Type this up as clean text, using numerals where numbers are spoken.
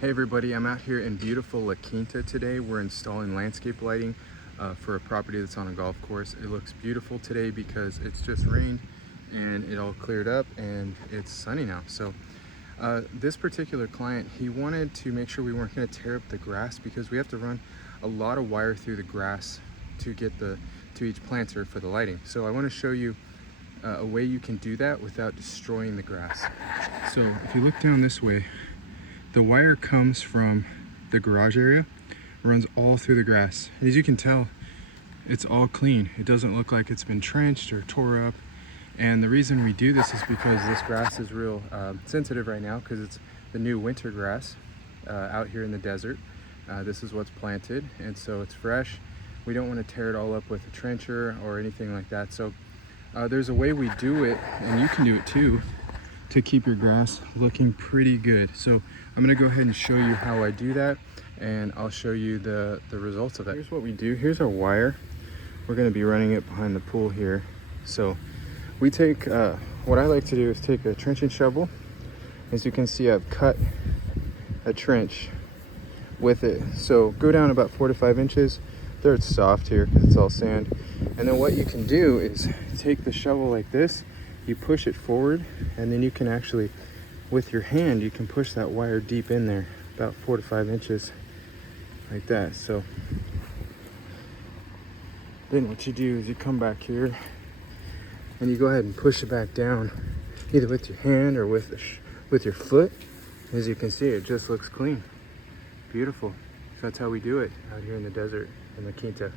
Hey everybody, I'm out here in beautiful La Quinta today. We're installing landscape lighting for a property that's on a golf course. It looks beautiful today because it's just rained and it all cleared up and it's sunny now. So this particular client, he wanted to make sure we weren't going to tear up the grass because we have to run a lot of wire through the grass to get to each planter for the lighting. So I want to show you a way you can do that without destroying the grass. So if you look down this way, the wire comes from the garage area, runs all through the grass. As you can tell, it's all clean. It doesn't look like it's been trenched or tore up. And the reason we do this is because this grass is real sensitive right now because it's the new winter grass out here in the desert. This is what's planted, and so it's fresh. We don't want to tear it all up with a trencher or anything like that. So there's a way we do it, and you can do it too, to keep your grass looking pretty good. So I'm gonna go ahead and show you how I do that, and I'll show you the results of that. Here's what we do. Here's our wire. We're gonna be running it behind the pool here. So we take, what I like to do is take a trenching shovel. As you can see, I've cut a trench with it. So go down about 4 to 5 inches. There it's soft here because it's all sand. And then what you can do is take the shovel like this, you push it forward, and then you can actually, with your hand, you can push that wire deep in there, about 4 to 5 inches, like that. So then what you do is you come back here and you go ahead and push it back down, either with your hand or with your foot. As you can see, it just looks clean. Beautiful. So that's how we do it out here in the desert in La Quinta.